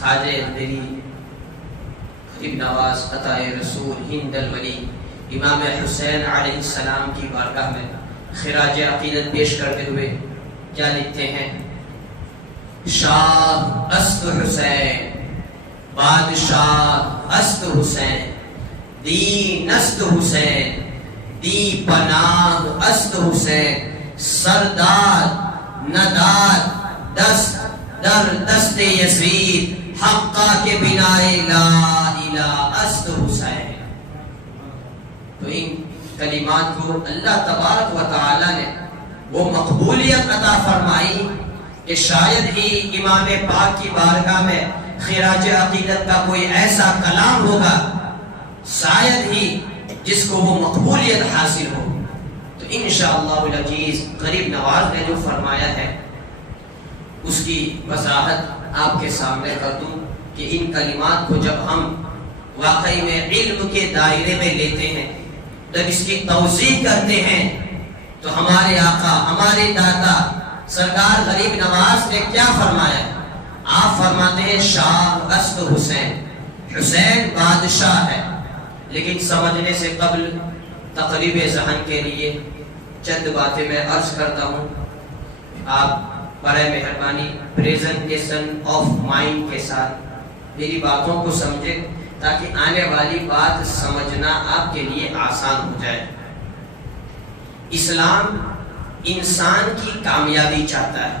خواجہ دلی غریب نواز عطا رسول ہند الولی امام حسین علیہ السلام کی بارگاہ میں خراج عقیدت پیش کرتے ہوئے کیا لکھتے ہیں؟ شاہ است حسین، بادشاہ است حسین، دین است حسین، دی پناہ است حسین، سردار ندار دست در دست یزید، حقا کے بنائے لا الہ است حسین۔ تو ان کلمات کو اللہ تبارک و تعالی نے وہ مقبولیت عطا فرمائی کہ شاید ہی امام پاک کی بارگاہ میں خراج عقیدت کا کوئی ایسا کلام ہوگا شاید ہی جس کو وہ مقبولیت حاصل ہو۔ تو انشاءاللہ العزیز غریب نواز نے جو فرمایا ہے اس کی وضاحت آپ کے سامنے کر دوں کہ ان کلمات کو جب ہم واقعی میں علم کے دائرے میں لیتے ہیں، جب اس کی توضیح کرتے ہیں، تو ہمارے آقا ہمارے دادا سرکار غریب نواز نے کیا فرمایا؟ آپ فرماتے ہیں شاہ است حسین، حسین بادشاہ ہے۔ لیکن سمجھنے سے قبل تقریب ذہن کے لیے چند باتیں میں عرض کرتا ہوں، آپ برائے مہربانی پریزنٹیشن آف مائنڈ کے ساتھ میری باتوں کو سمجھیں تاکہ آنے والی بات سمجھنا آپ کے لیے آسان ہو جائے۔ اسلام انسان کی کامیابی چاہتا ہے۔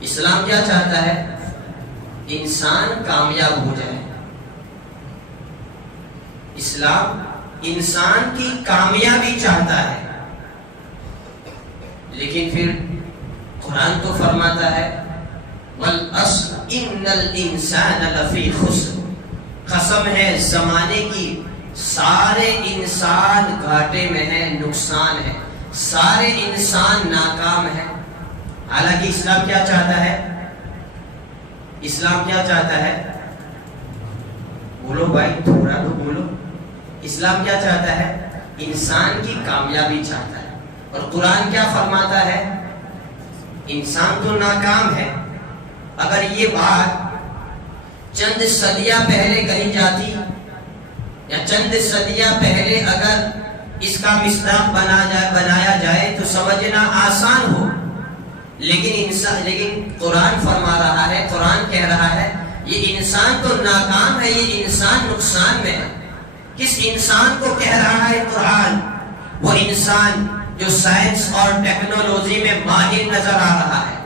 اسلام کیا چاہتا ہے؟ انسان کامیاب ہو جائے۔ اسلام انسان کی کامیابی چاہتا ہے، لیکن پھر قرآن تو فرماتا ہے وَالْعَصْرِ إِنَّ الْإِنسَانَ لَفِي خُسْرٍ، قسم ہے زمانے کی، سارے انسان گھاٹے میں ہیں، نقصان ہے، سارے انسان ناکام ہیں۔ حالانکہ اسلام کیا چاہتا ہے؟ اسلام کیا چاہتا ہے؟ بولو بھائی، تھوڑا تو بولو۔ اسلام کیا چاہتا ہے؟ انسان کی کامیابی چاہتا ہے۔ اور قرآن کیا فرماتا ہے؟ انسان تو ناکام ہے۔ اگر یہ بات چند صدیاں پہلے کہی جاتی یا چند صدیاں پہلے اگر اس کا مصداق بنایا جائے تو سمجھنا آسان ہو، لیکن قرآن فرما رہا ہے، قرآن کہہ رہا ہے یہ انسان تو ناکام ہے، یہ انسان نقصان میں ہے۔ کس انسان کو کہہ رہا ہے قرآن؟ وہ انسان جو سائنس اور ٹیکنالوجی میں ماہر نظر آ رہا ہے،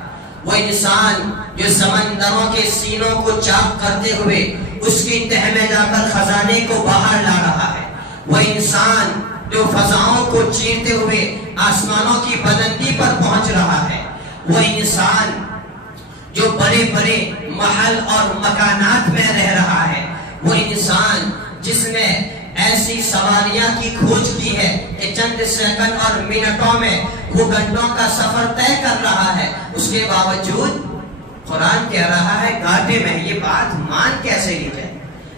وہ انسان جو سمندروں کے سینوں کو چاک کرتے ہوئے اس کی تہ میں جا کر خزانے کو باہر لا رہا ہے، وہ انسان جو فضاؤں کو چیرتے ہوئے آسمانوں کی بلندی پر پہنچ رہا ہے، وہ انسان جو بڑے بڑے محل اور مکانات میں رہ رہا ہے، وہ انسان جس نے ایسی سواریاں کی کھوج کی ہے کہ چند سیکنڈ اور منٹوں میں وہ گھنٹوں کا سفر طے کر رہا ہے، اس کے باوجود قرآن کہہ رہا ہے گھاٹے میں۔ یہ بات مان کیسے لی جائے؟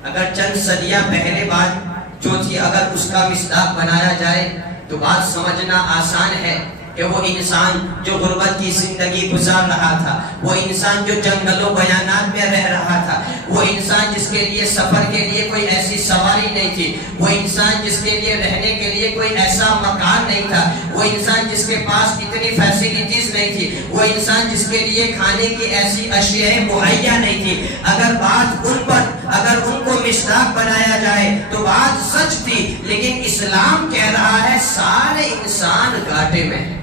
اگر چند صدیاں پہلے بات جو تھی اگر اس کا مصداق بنایا جائے تو بات سمجھنا آسان ہے کہ وہ انسان جو غربت کی زندگی گزار رہا تھا، وہ انسان جو جنگلوں بیانات میں رہ رہا تھا، وہ انسان جس کے لیے سفر کے لیے کوئی ایسی سواری نہیں تھی، وہ انسان جس کے لیے رہنے کے لیے کوئی ایسا مکان نہیں تھا، وہ انسان جس کے پاس اتنی فیسلٹیز نہیں تھی، وہ انسان جس کے لیے کھانے کی ایسی اشیاء مہیا نہیں تھی، اگر ان کو مصداق بنایا جائے تو بات سچ تھی، لیکن اسلام کہہ رہا ہے سارے انسان گھاٹے میں ہیں۔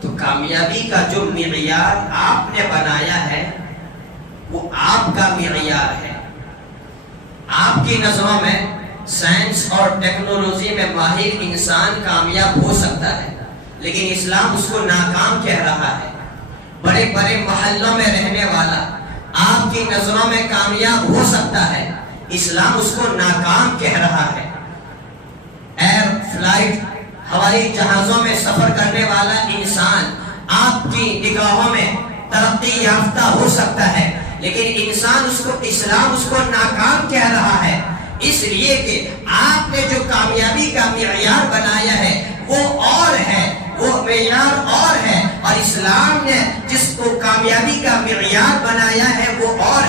تو کامیابی کا جو معیار آپ نے بنایا ہے وہ آپ کا معیار ہے۔ آپ کی نظروں میں سائنس اور ٹیکنالوجی میں ماہر انسان کامیاب ہو سکتا ہے، لیکن اسلام اس کو ناکام کہہ رہا ہے۔ بڑے بڑے محلوں میں رہنے والا آپ کی نظروں میں کامیاب ہو سکتا ہے، اسلام اس کو ناکام کہہ رہا ہے۔ ایئر فلائٹ ہوائی جہازوں میں سفر کرنے والا انسان آپ کی نگاہوں میں ترقی یافتہ ہو سکتا ہے، لیکن اسلام اس کو ناکام کہہ رہا ہے، اس لیے کہ آپ نے جو کامیابی کا معیار بنایا ہے وہ اور ہے، وہ معیار اور ہے، اور اسلام نے جس کو کامیابی کا معیار بنایا ہے وہ اور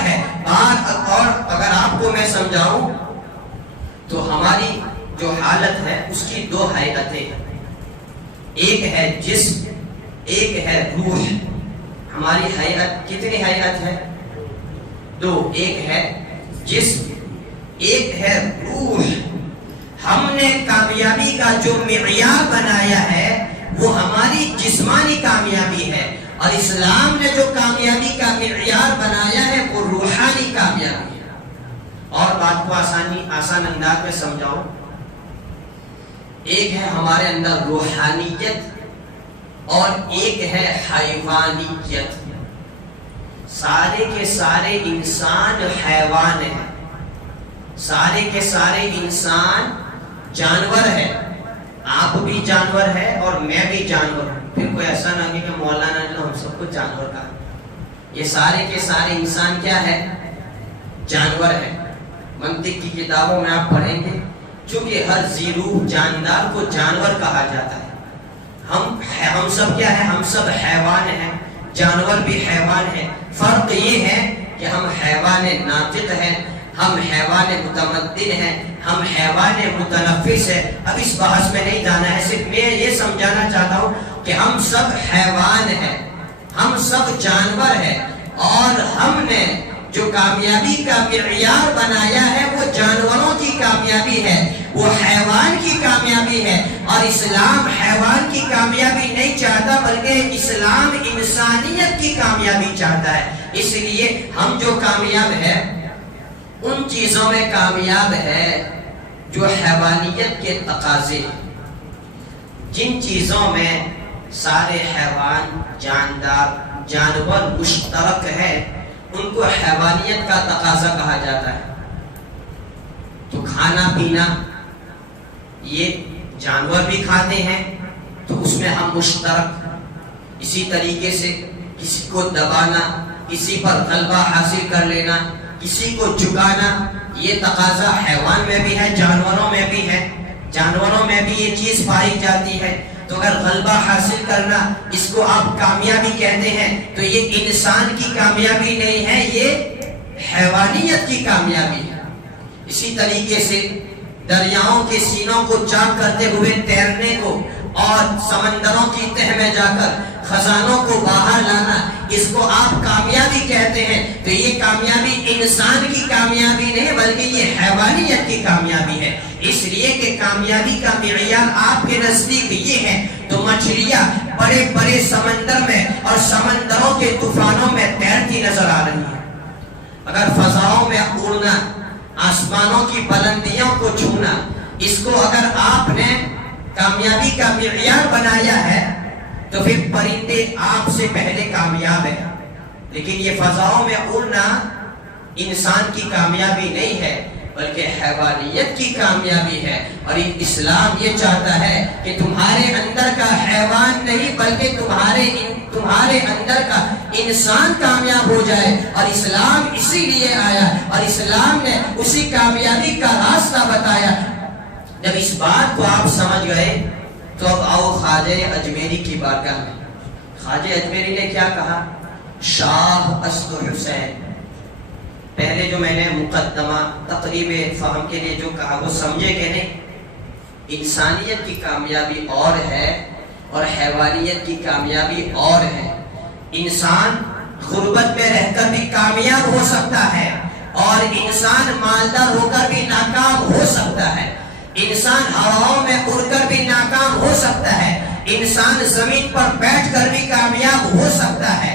سمجھاؤں تو ہماری جو حالت ہے اس کی دو حیاتیں ہیں، ایک ہے جسم، ایک ہے روح۔ ہماری حیات کتنی حیات ہے؟ دو، ایک ہے جسم، ایک ہے روح۔ ہم نے کامیابی کا جو معیار بنایا ہے وہ ہماری جسمانی کامیابی ہے، اور اسلام نے جو کامیابی کا معیار بنایا ہے وہ روحانی کامیابی ہے۔ اور بات کو آسان انداز میں سمجھاؤں، ایک ہے ہمارے اندر روحانیت اور ایک ہے حیوانیت۔ سارے کے سارے انسان حیوان ہیں، سارے کے سارے انسان جانور ہے۔ آپ بھی جانور ہے اور میں بھی جانور ہوں۔ پھر کوئی ایسا نہ کہ مولانا جو ہم سب کو جانور کہا۔ یہ سارے کے سارے انسان کیا ہے؟ جانور ہے۔ منطق کی کتابوں میں آپ پڑھیں گے چونکہ ہر ذی روح جاندار کو جانور کہا جاتا ہے۔ ہم سب کیا ہے؟ ہم سب حیوان ہیں، جانور بھی حیوان ہیں۔ فرق یہ ہے کہ ہم حیوان ناطق ہیں، ہم حیوان متمدن ہیں، ہم حیوان متنفس ہیں۔ اب اس بحث میں نہیں جانا ہے، صرف میں یہ سمجھانا چاہتا ہوں کہ ہم سب حیوان ہیں، ہم سب جانور ہیں، اور ہم نے جو کامیابی کا معیار بنایا ہے وہ جانوروں کی کامیابی ہے، وہ حیوان کی کامیابی ہے۔ اور اسلام حیوان کی کامیابی نہیں چاہتا بلکہ اسلام انسانیت کی کامیابی چاہتا ہے۔ اس لیے ہم جو کامیاب ہے ان چیزوں میں کامیاب ہے جو حیوانیت کے تقاضے، جن چیزوں میں سارے حیوان جانور مشترک ہے ان کو حیوانیت کا تقاضا کہا جاتا ہے۔ تو کھانا پینا یہ جانور بھی کھاتے ہیں تو اس میں ہم مشترک۔ اسی طریقے سے کسی کو دبانا، کسی پر غلبہ حاصل کر لینا، کسی کو جھکانا، یہ تقاضا حیوان میں بھی ہے، جانوروں میں بھی ہے۔ جانوروں میں بھی یہ چیز پائی جاتی ہے۔ تو اگر غلبہ حاصل کرنا اس کو آپ کامیابی کہتے ہیں تو یہ انسان کی کامیابی نہیں ہے، یہ حیوانیت کی کامیابی ہے۔ اسی طریقے سے دریاؤں کے سینوں کو چاک کرتے ہوئے تیرنے کو اور سمندروں کی تہ میں جا کر خزانوں کو باہر لانا، اس کو آپ کامیابی کہتے ہیں، تو یہ کامیابی انسان کی کامیابی نہیں بلکہ یہ حیوانیت کی کامیابی ہے۔ اس لیے کہ کامیابی کا معیار آپ کے نزدیک یہ ہے تو مچھلیاں بڑے بڑے سمندر میں اور سمندروں کے طوفانوں میں تیرتی نظر آ رہی ہیں۔ اگر فضاؤں میں اڑنا، آسمانوں کی بلندیوں کو چھونا، اس کو اگر آپ نے کامیابی کا معیار بنایا ہے تو پھر پرندے آپ سے پہلے کامیاب ہیں۔ لیکن یہ فضاؤں میں اڑنا انسان کی کامیابی نہیں ہے بلکہ حیوانیت کی کامیابی ہے۔ اور اسلام یہ چاہتا ہے کہ تمہارے اندر کا حیوان نہیں بلکہ تمہارے اندر کا انسان کامیاب ہو جائے، اور اسلام اسی لیے آیا اور اسلام نے اسی کامیابی کا راستہ بتایا۔ جب اس بات کو آپ سمجھ گئے تو اب آؤ خواجہ اجمیری کی بارگاہ میں۔ خواجہ اجمیری نے کیا کہا؟ شاہ اسد حسین۔ پہلے جو میں نے مقدمہ تقریب فہم کے لیے جو کہا وہ سمجھے کہ نہیں؟ انسانیت کی کامیابی اور ہے اور حیوانیت کی کامیابی اور ہے۔ انسان غربت میں رہ کر بھی کامیاب ہو سکتا ہے اور انسان مالدار ہو کر بھی ناکام ہو سکتا ہے۔ انسان ہواؤں میں اڑ کر بھی ناکام ہو سکتا ہے، انسان زمین پر بیٹھ کر بھی کامیاب ہو سکتا ہے،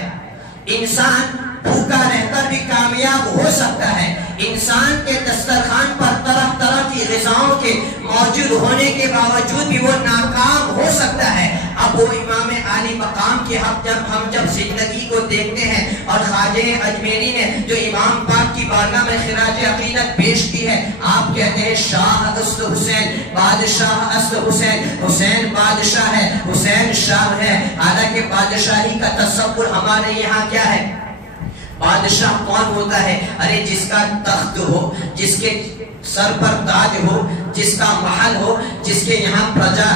انسان بھوکا رہ کر بھی کامیاب ہو سکتا ہے، انسان کے دسترخوان پر طرح طرح کی غذاؤں کے موجود ہونے کے باوجود بھی وہ ناکام ہو سکتا ہے۔ اب وہ امام عالی مقام کی ہم جب زندگی کو دیکھتے ہیں اور خواجہ اجمیری نے جو امام پاک کی بارگاہ میں خراج عقیدت پیش کی ہے، آپ کہتے ہیں شاہ اسد حسین، بادشاہ اسد حسین۔ حسین بادشاہ ہے، حسین شاہ ہے، حالانکہ بادشاہی کا تصور ہمارے یہاں کیا ہے؟ بادشاہ کون ہوتا ہے؟ ارے جس کا تخت ہو، جس کے سر پر تاج ہو، جس کا محل ہو، جس کے یہاں پرجا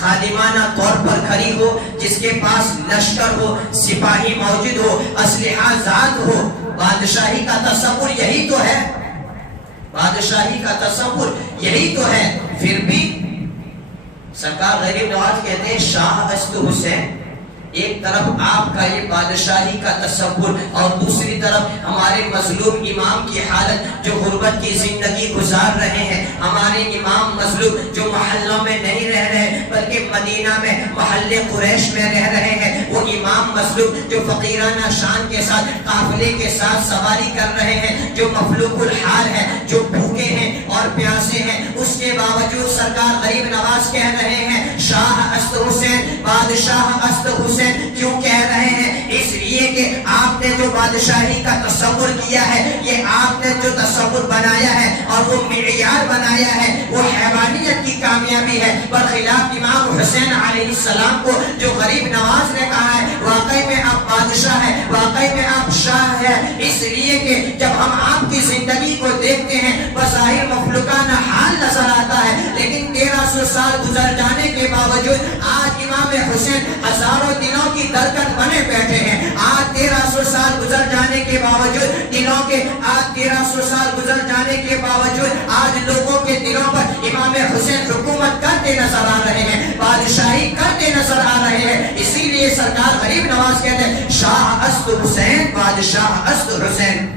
خادمانہ طور پر کھڑی ہو، جس کے پاس لشکر ہو، سپاہی موجود ہو، اسلحہ ذات ہو۔ بادشاہی کا تصور یہی تو ہے۔ بادشاہی کا تصور یہی تو ہے. پھر بھی سرکار غریب نواز کہتے ہیں شاہ است حسین، ایک طرف آپ کا یہ بادشاہی کا تصور اور دوسری طرف ہمارے مظلوم امام کی حالت جو غربت کی زندگی گزار رہے ہیں، ہمارے امام مظلوم جو محلوں میں نہیں رہ رہے بلکہ مدینہ میں محلے قریش میں رہ رہے ہیں، وہ امام مظلوم جو فقیرانہ شان کے ساتھ قافلے کے ساتھ سواری کر رہے ہیں، جو مفلوق الحال ہے، جو بھوکے ہیں اور پیاسے ہیں، اس کے باوجود سرکار غریب نواز کہہ رہے ہیں شاہ است حسین، بادشاہ است حسین. کیوں کہہ رہے ہیں؟ اس لیے کہ آپ نے جو بادشاہی کا تصور کیا ہے، یہ آپ نے جو تصور بنایا ہے اور وہ معیار بنایا ہے وہ حیوانیت کی کامیابی ہے، برخلاف امام حسین علیہ السلام کو جو غریب نواز نے کہا ہے واقعی میں آپ بادشاہ ہیں، واقعی میں آپ شاہ ہیں. اس لیے کہ جب ہم آپ کی زندگی کو دیکھتے ہیں بظاہر مخلوقانہ حال نظر آتا ہے، لیکن 1300 سال گزر جانے کے باوجود آج امام حسین ہزاروں دنوں کی درکن بنے بیٹھے ہیں. آج 1300 سال گزر جانے کے باوجود دنوں کے آج 1300 سال گزر جانے کے باوجود آج لوگوں کے دلوں پر امام حسین حکومت کرتے نظر آ رہے ہیں، بادشاہی کرتے نظر آ رہے ہیں. اسی لیے سرکار غریب نواز کہتے ہیں شاہ است حسین، بادشاہ است حسین.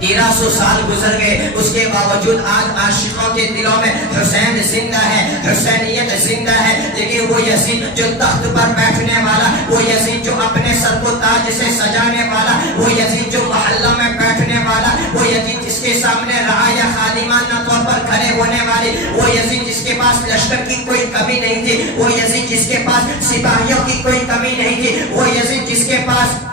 1300 سال گزر گئے، اس کے باوجود آج عاشقوں کے دلوں میں حسین زندہ ہے، حسینیت زندہ ہے. لیکن وہ یزید جو تخت پر بیٹھنے والا، وہ یزید جو اپنے سر کو تاج سے سجانے والا، وہ یزید جو محلہ میں بیٹھنے والا، وہ یزید جس کے سامنے رعایا خادمانہ طور پر کھڑے ہونے والی، وہ یزید جس کے پاس لشکر کی کوئی کمی نہیں تھی، وہ یزید جس کے پاس سپاہیوں کی کوئی کمی نہیں تھی، وہ یزید جس کے پاس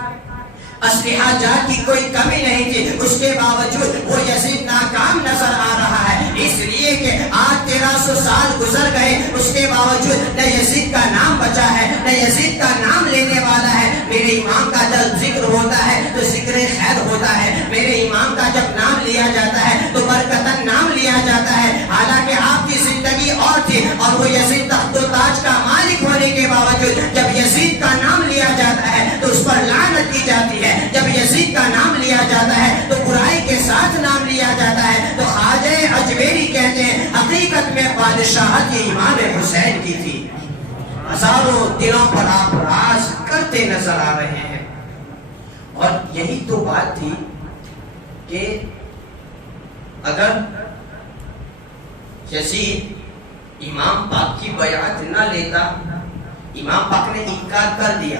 اسلحہ جات کی کوئی کمی نہیں تھی، اس کے باوجود وہ یزید ناکام نظر آ رہا ہے. اس لیے کہ آج 1300 سال گزر گئے، اس کے باوجود نہ یزید کا نام بچا ہے، نہ یزید کا نام لینے والا ہے. میرے امام کا جب ذکر ہوتا ہے تو ذکر خیر ہوتا ہے، میرے امام کا جب نام لیا جاتا ہے تو برکتاً نام لیا جاتا ہے. حالانکہ آپ کی زندگی اور تھی اور وہ یزید تخت و تاج کا مالک ہونے کے باوجود جب یزید کا نام لیا جاتا ہے تو اس پر لعنت کی جاتی ہے. جب یزید کا نام لیا جاتا ہے تو برائی کے ساتھ نام لیا جاتا ہے. تو خواجہ اجمیری کہتے ہیں حقیقت میں بادشاہت یہ امام حسین کی تھی. ہزاروں دلوں پر آپ راز کرتے نظر آ رہے ہیں. اور یہی تو بات تھی کہ اگر یزید امام پاک کی بیعت نہ لیتا، امام پاک نے انکار کر دیا،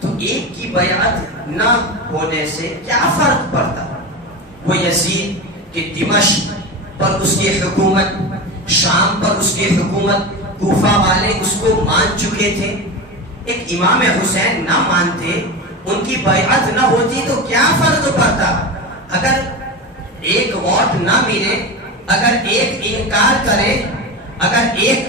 تو ایک کی بیعت نہ ہونے سے کیا فرق پڑتا؟ وہ یزید کہ دمشق پر اس کی حکومت، شام پر اس کی حکومت، کوفہ والے اس کو مان چکے تھے. ایک امام حسین نہ مانتے، ان کی بیعت نہ ہوتی تو کیا فرق پڑتا؟ اگر ایک ووٹ نہ ملے، اگر ایک انکار کرے، اگر ایک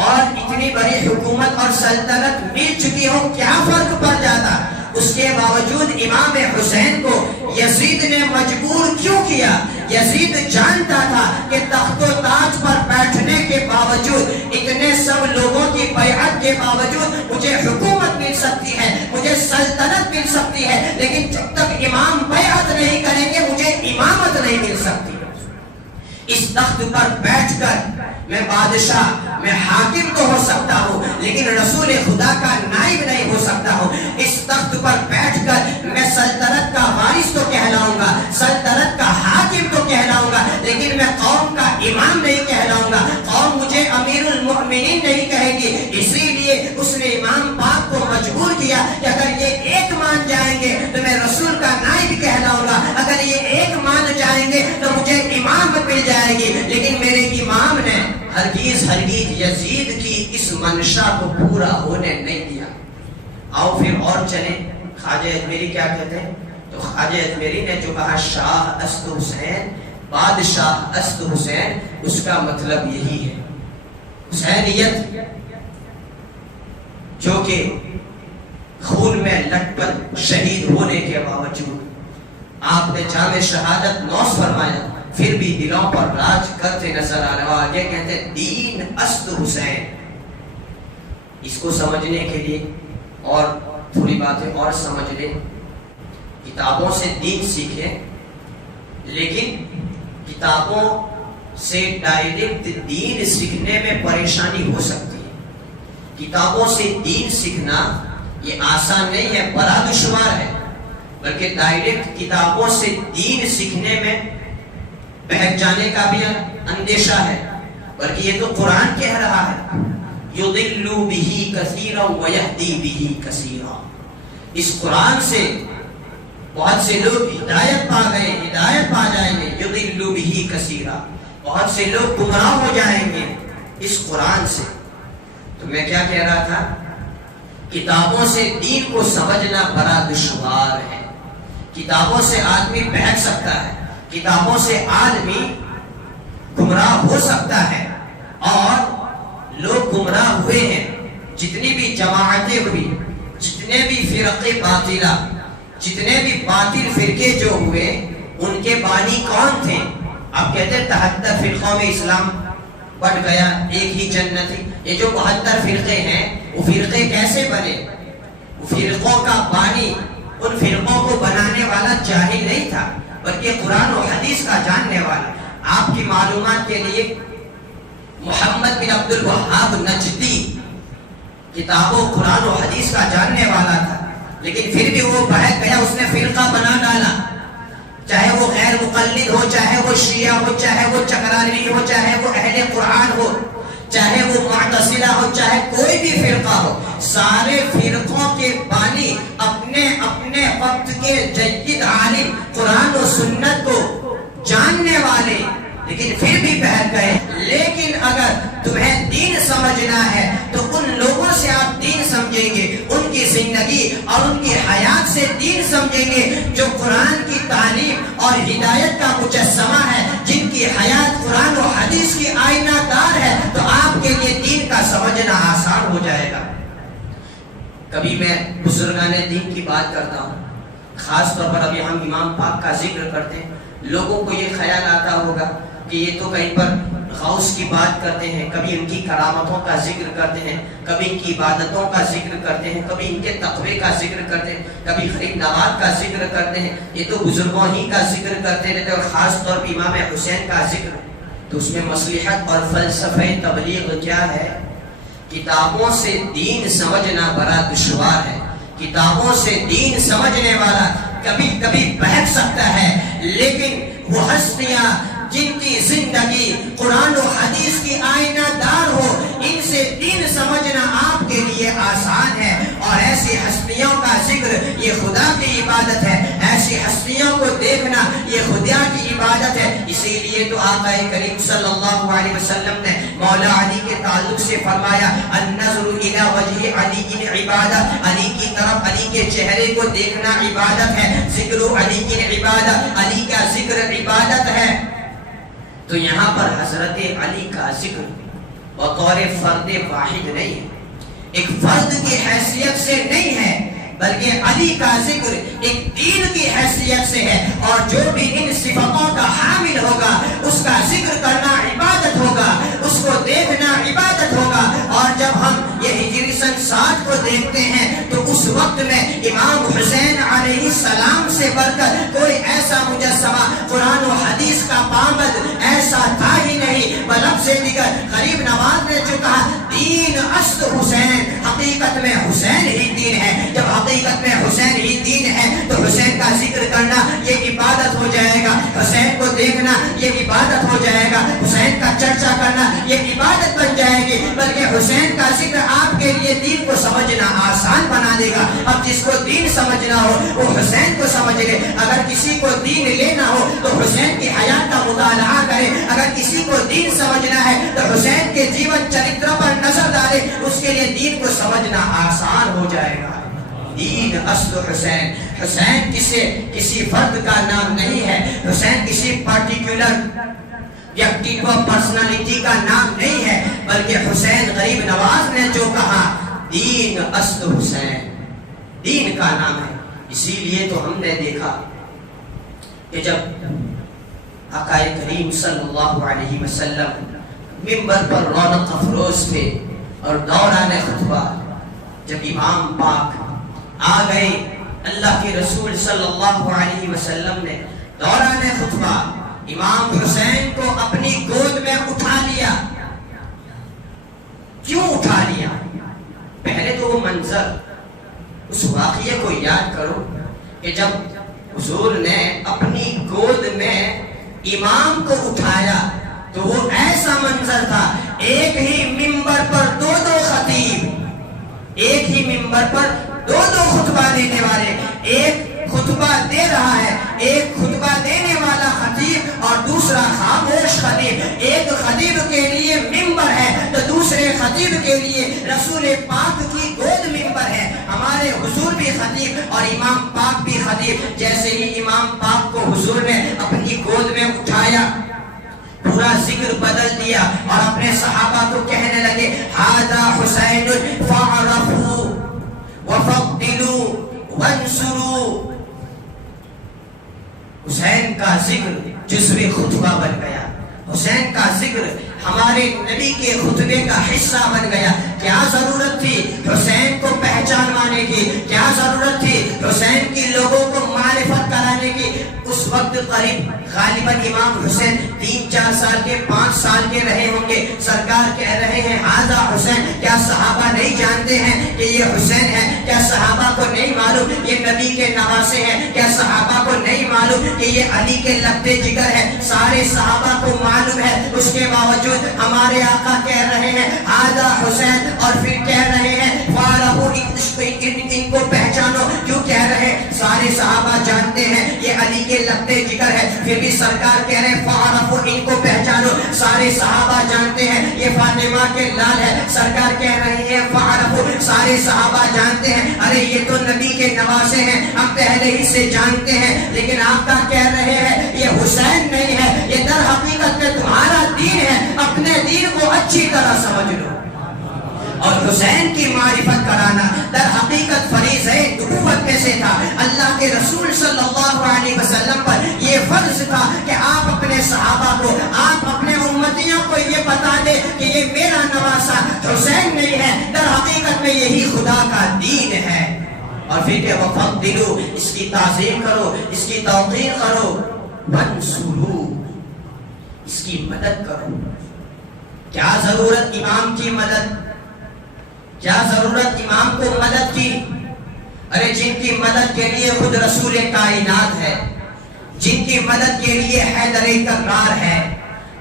اور اتنی بڑی حکومت اور سلطنت مل چکی ہو، کیا فرق پڑ جاتا؟ اس کے باوجود امام حسین کو یزید نے مجبور کیوں کیا؟ یزید جانتا تھا کہ تخت و تاج پر بیٹھنے کے باوجود، اتنے سب لوگوں کی بیعت کے باوجود مجھے حکومت مل سکتی ہے، مجھے سلطنت مل سکتی ہے، لیکن جب تک امام بیعت نہیں کریں گے مجھے امامت نہیں مل سکتی. اس تخت پر بیٹھ کر میں بادشاہ، میں حاکم تو ہو سکتا ہوں لیکن رسول خدا کا نائب نہیں ہو سکتا ہوں. اس تخت پر بیٹھ کر میں سلطنت کا وارث تو کہلاؤں گا، سلطنت کا حاکم تو کہلاؤں گا، لیکن میں قوم کا امام نہیں کہلاؤں گا. قوم مجھے امیر المؤمنین نہیں کہے گی. اسی لیے اس نے امام پاک کو مجبور کیا کہ اگر یہ ایک مان جائیں گے تو میں رسول کا نائب کہلاؤں گا، اگر یہ ایک مان جائیں گے تو مجھے امامت مل جائے گی. لیکن میرے امام نے ہرگز یزید کی اس منشا کو پورا ہونے نہیں دیا. آؤ پھر اور چلیں. خواجہ اجمیری کیا کہتے ہیں؟ تو خواجہ اجمیری نے جو کہا شاہ است حسین، بادشاہ است حسین، اس کا مطلب یہی ہے حسینیت جو کہ خون میں لٹ پٹ شہید ہونے کے باوجود آپ نے جامع شہادت نوش فرمایا، پھر بھی دلوں پر راج کرتے نظر آ رہا. آگے کہتے ہیں دین است حسین. اس کو سمجھنے کے لیے اور تھوڑی باتیں اور سمجھ لیں، کتابوں سے دین سیکھیں لیکن کتابوں سے ڈائریکٹ دین سیکھنے میں پریشانی ہو سکتی ہے. کتابوں سے دین سیکھنا یہ آسان نہیں ہے، بڑا دشوار ہے، بلکہ ڈائریکٹ کتابوں سے دین سیکھنے میں بہک جانے کا بھی اندیشہ ہے. بلکہ یہ تو قرآن کہہ رہا ہے یضل بہ کثیرا ویہدی بہ کثیرا. اس قرآن سے بہت سے لوگ ہدایت پا گئے، ہدایت پا جائیں گے. یضل بہ کثیرا، بہت سے لوگ گمراہ ہو جائیں گے اس قرآن سے. تو میں کیا کہہ رہا تھا، کتابوں سے دین کو سمجھنا بڑا دشوار ہے. کتابوں سے آدمی بہک سکتا ہے، کتابوں سے آدمی گمراہ ہو سکتا ہے، اور لوگ گمراہ ہوئے ہیں. جتنی بھی جماعتیں ہوئی، جتنے بھی فرقے باطلہ، جتنے بھی باطل فرقے جو ہوئے، ان کے بانی کون تھے؟ آپ کہتے ہیں 73 فرقوں میں اسلام بٹ گیا، ایک ہی جنت ہے. یہ جو 72 فرقے ہیں، وہ فرقے کیسے بنے؟ وہ فرقوں کا بانی، ان فرقوں کو بنانے والا جاہل نہیں تھا، بلکہ قرآن و حدیث کا جاننے والا. آپ کی معلومات کے لیے محمد بن عبد الوہاب نجدی کتاب و قرآن و حدیث کا جاننے والا تھا، لیکن پھر بھی وہ بہک گیا، اس نے فرقہ بنا ڈالا. چاہے وہ غیر مقلد ہو، چاہے وہ شیعہ ہو، چاہے وہ چکرانوی ہو، چاہے وہ اہل قرآن ہو، چاہے وہ معتزلہ ہو، چاہے کوئی بھی فرقہ ہو، سارے فرقوں کے بانی اپنے اپنے وقت کے جید عالم، قرآن و سنت کو جاننے والے، لیکن پھر بھی بہک گئے. لیکن اگر تمہیں دین سمجھنا ہے تو ان لوگوں سے آپ دین سمجھیں گے، ان کی زندگی اور ان کی حیات سے دین سمجھیں گے جو قرآن کی تعلیم اور ہدایت کا مجسمہ ہے، جن کی حیات قرآن و حدیث کی آئینہ دار ہے. تو آپ کے لیے دین کا سمجھنا آسان ہو جائے گا. کبھی میں بزرگان دین کی بات کرتا ہوں، خاص طور پر ابھی ہم امام پاک کا ذکر کرتے ہیں، لوگوں کو یہ خیال آتا ہوگا کہ یہ تو کہیں پر غوث کی بات کرتے ہیں، کبھی ان کی کرامتوں کا ذکر کرتے ہیں، کبھی ان کی عبادتوں کا ذکر کرتے ہیں، کبھی ان کے تقوی کا ذکر کرتے ہیں، کبھی غریب نواز کا ذکر کرتے ہیں. یہ تو بزرگوں ہی کا ذکر کرتے رہتے، اور خاص طور پر امام حسین کا ذکر. تو اس میں مصلحت اور فلسفہ تبلیغ کیا ہے؟ کتابوں سے دین سمجھنا بڑا دشوار ہے. کتابوں سے دین سمجھنے والا کبھی کبھی بہک سکتا ہے، لیکن وہ ہستیاں جن کی زندگی قرآن و حدیث کی آئینہ دار ہو، ان سے دین سمجھنا آپ کے لیے آسان ہے. اور ایسی ہستیوں کا ذکر یہ خدا کی عبادت ہے، ایسی ہستیوں کو دیکھنا یہ خدا کی عبادت ہے. اسی لیے تو آقا کریم صلی اللہ علیہ وسلم نے مولا علی کے تعلق سے فرمایا النظر الی وجہ علی عبادت، علی کی طرف، علی کے چہرے کو دیکھنا عبادت ہے. ذکر علی کی عبادت، علی کا ذکر عبادت ہے. تو یہاں پر حضرت علی کا ذکر بطور فرد واحد نہیں ہے، ایک فرد کی حیثیت سے نہیں ہے، بلکہ علی کا ذکر ایک دین کی حیثیت سے ہے. اور جو بھی ان صفتوں کا حامل ہوگا اس کا ذکر کرنا عبادت ہوگا، اس کو دیکھنا عبادت ہوگا. اور جب ہم یہ ہجری سن 60 کو دیکھتے ہیں تو اس وقت میں امام حسین علیہ السلام سے بڑھ کر کوئی ایسا مجسمہ قرآن و حدیث کا پابند ایسا تھا ہی نہیں. بلب سے دیگر غریب نواز نے جو کہا دین اصل حسین، حقیقت میں حسین ہی دین ہے. جب حقیقت میں حسین ہی دین ہے تو حسین کا ذکر کرنا یہ عبادت ہو جائے گا، حسین کو دیکھنا یہ عبادت ہو جائے گا، حسین کا چرچا کرنا یہ عبادت بن جائے گی. بلکہ حسین کا ذکر آپ کے لیے دین کو سمجھنا آسان بنا دے گا. اب جس کو دین سمجھنا ہو وہ حسین کو سمجھ لے. اگر کسی کو دین لینا ہو تو حسین کی حیات کا مطالعہ کرے. اگر کسی کو دین سمجھنا ہے تو حسین کے جیون چرتر پر نظر ڈالے، اس کے لیے دین کو سمجھنا آسان ہو جائے گا. دین اصل حسین، حسین کسی فرد کا نام نہیں ہے، حسین کسی پارٹیکولر ویکتی کو پرسنالٹی کا نام نہیں ہے، بلکہ حسین غریب نواز نے جو کہا دین اصل حسین، دین کا نام ہے. اسی لیے تو ہم نے دیکھا کہ جب آقا کریم صلی اللہ علیہ وسلم منبر پر رونق افروز تھے اور دوران خطبہ جب امام پاک آ گئے، اللہ کے رسول صلی اللہ علیہ وسلم نے دوران خطبہ امام حسین کو اپنی گود میں اٹھا لیا. کیوں اٹھا لیا؟ پہلے تو وہ منظر، اس واقعے کو یاد کرو کہ جب حضور نے اپنی گود میں امام کو اٹھایا تو وہ ایسا منظر تھا، ایک ہی ممبر پر دو خطیب، ایک ہی ممبر پر دو خطبہ دینے والے، ایک خطبہ دے رہا ہے، ایک خطبہ دینے والا خطیب اور دوسرا خاموش خطیب. ایک خطیب کے لیے ممبر ہے تو دوسرے خطیب کے لیے رسول پاک کی گود ممبر ہے. ہمارے حضور بھی خطیب اور امام پاک بھی خطیب. جیسے ہی امام پاک کو حضور نے اپنی گود میں اٹھایا، پورا ذکر بدل دیا اور اپنے صحابہ کو کہنے لگے ھذا حسین فاعرفوا وفضلوا وانصروا. حسین کا ذکر جزوی خطبہ بن گیا، حسین کا ذکر ہمارے نبی کے خطبے کا حصہ بن گیا. کیا ضرورت تھی حسین کو پہچانوانے کی؟ کیا ضرورت تھی حسین کی لوگوں کو معرفت کرانے کی؟ اس وقت قریب غالباً امام حسین 3-4 سال کے 5 سال کے رہے ہوں گے. سرکار کہہ رہے ہیں ھذا حسین. کیا صحابہ نہیں جانتے ہیں کہ یہ حسین ہے؟ کیا صحابہ کو نہیں معلوم یہ نبی کے نواسے ہیں؟ کیا صحابہ کو نہیں معلوم کہ یہ علی کے لگتے جگر ہے؟ سارے صحابہ کو معلوم ہے، اس کے باوجود ہمارے آقا کہہ رہے ہیں ھذا حسین، اور پھر کہہ رہے ہیں فارغو، ان کو پہچانو. کیوں کہہ رہے؟ سارے صحابہ جانتے ہیں یہ علی کے لگتے جگر ہے، پھر بھی سرکار کہہ رہے ہیں فارغو، ان کو پہچانو. سارے صحابہ جانتے ہیں یہ فاطمہ کے لال ہے، سرکار کہہ رہے ہیں فارغو. سارے صحابہ جانتے ہیں ارے یہ تو نبی کے نواسے ہیں، ہم پہلے ہی سے جانتے ہیں. لیکن آقا کہہ رہے ہیں یہ حسین نہیں ہے، یہ در حقیقت میں تمہارا دین ہے، اپنے دین کو اچھی طرح سمجھ لو. اور حسین کی معرفت کرانا در حقیقت فریضہ نبوت میں سے تھا. اللہ کے رسول صلی اللہ علیہ وسلم پر یہ فرض تھا کہ آپ اپنے صحابہ کو، آپ اپنے امتیوں کو یہ بتا دیں کہ یہ میرا نواسہ حسین نہیں ہے، در حقیقت میں یہی خدا کا دین ہے. اور پھر کہ وفضلوا، اس کی تعظیم کرو، اس کی توقیر کرو، وانصروا، اس کی مدد کرو. کیا ضرورت امام کی مدد؟ کیا ضرورت امام کو مدد کی؟ ارے جن کی مدد کے لیے خود رسول کائنات ہے، جن کی مدد کے لیے حیدر کرار ہے،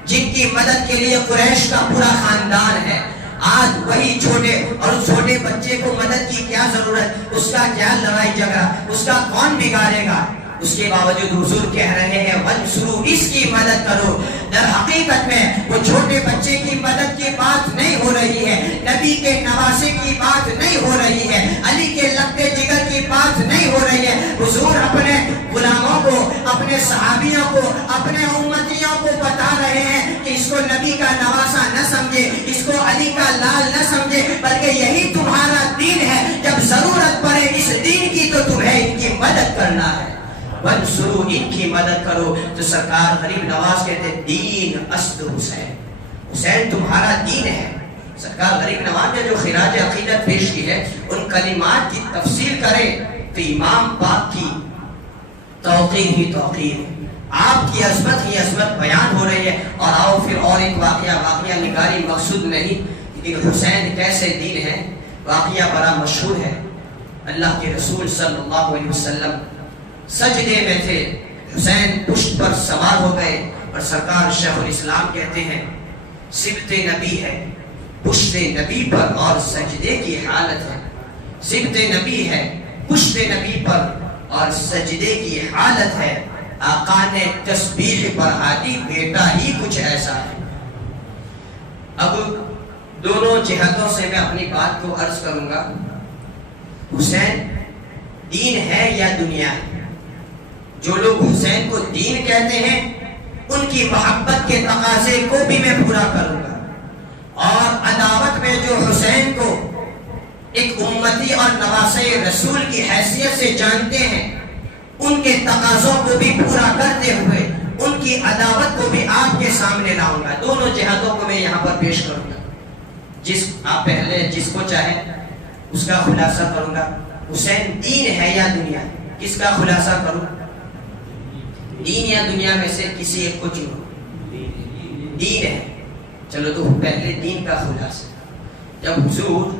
جن کی مدد کے لیے قریش کا پورا خاندان ہے، آج وہی چھوٹے اور اس چھوٹے بچے کو مدد کی کیا ضرورت؟ اس کا کیا لڑائی جھگڑا؟ اس کا کون بگاڑے گا؟ اس کے باوجود حضور کہہ رہے ہیں وانصروا، اس کی مدد کرو. در حقیقت میں وہ چھوٹے بچے کی مدد کی بات نہیں ہو رہی ہے، نبی کے نواسے کی بات نہیں ہو رہی ہے، علی کے لگتے جگر کی بات نہیں ہو رہی ہے. حضور اپنے غلاموں کو، اپنے صحابیوں کو، اپنے امتیوں کو بتا رہے ہیں کہ اس کو نبی کا نواسا نہ سمجھے، اس کو علی کا لال نہ سمجھے، بلکہ یہی تمہارا دین ہے. جب ضرورت پڑے اس دین کی تو تمہیں ان کی مدد کرنا ہے. وانصروا، ان کی مدد کرو. تو سرکار غریب نواز کہتے دین اصل حسین، حسین تمہارا دین ہے. سرکار غریب نواز نے جو خراج عقیدت پیش کی ہے ان کلمات کی تفسیر کرے تو امام پاک کی توقیر ہی توقیر ہے، آپ کی عظمت ہی عظمت بیان ہو رہی ہے. اور آؤ پھر اور ایک واقعہ نگاری مقصود نہیں، لیکن حسین کیسے دین ہے. واقعہ بڑا مشہور ہے. اللہ کے رسول صلی اللہ علیہ وسلم سجدے میں تھے، حسین پشت پر سوار ہو گئے اور سرکار شیخ الاسلام کہتے ہیں سبت نبی ہے، پشت نبی پر اور سجدے کی حالت ہے. سبت نبی ہے، پشت نبی پر اور سجدے کی حالت ہے. آقا نے تسبیح بڑھا دی، بیٹا ہی کچھ ایسا ہے. اب دونوں جہتوں سے میں اپنی بات کو عرض کروں گا. حسین دین ہے یا دنیا ہے؟ جو لوگ حسین کو دین کہتے ہیں ان کی محبت کے تقاضے کو بھی میں پورا کروں گا، اور عداوت میں جو حسین کو ایک امتی اور نواسے رسول کی حیثیت سے جانتے ہیں ان کے تقاضوں کو بھی پورا کرتے ہوئے ان کی عداوت کو بھی آپ کے سامنے لاؤں گا. دونوں جہادوں کو میں یہاں پر پیش کروں گا. آپ پہلے جس کو چاہیں اس کا خلاصہ کروں گا. حسین دین ہے یا دنیا؟ کس کا خلاصہ کروں؟ دین یا دنیا میں سے کسی ایک کو چنو. دین ہے. چلو تو پہلے دین کا خلاصہ. جب حضور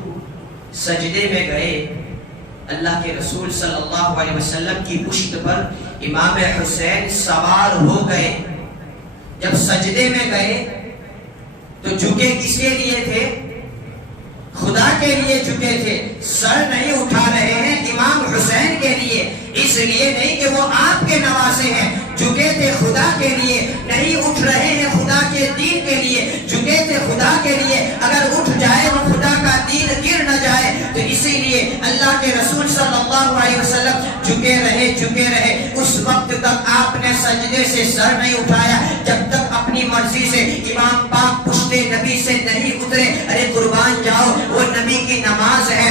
سجدے میں گئے، اللہ کے رسول صلی اللہ علیہ وسلم کی پشت پر امام حسین سوار ہو گئے. جب سجدے میں گئے تو جھکے کس کے لیے تھے؟ خدا کے لیے جھکے تھے. سر نہیں اٹھا رہے ہیں امام حسین کے لیے، اس لیے نہیں کہ وہ آپ کے نواسے ہیں. جھکے تھے خدا کے لیے. نہیں اٹھ رہے ہیں خدا کے دین کے لیے، جھکے تھے خدا کے لیے. اگر اٹھ جائے وہ خدا کا دین گر نہ جائے، تو اسی لیے اللہ کے رسول صلی اللہ علیہ وسلم جھکے رہے. اس وقت تک آپ نے سجدے سے سر نہیں اٹھایا جب تک اپنی مرضی سے امام پاک پشت نبی سے نہیں اترے. ارے قربان جاؤ، وہ نبی کی نماز ہے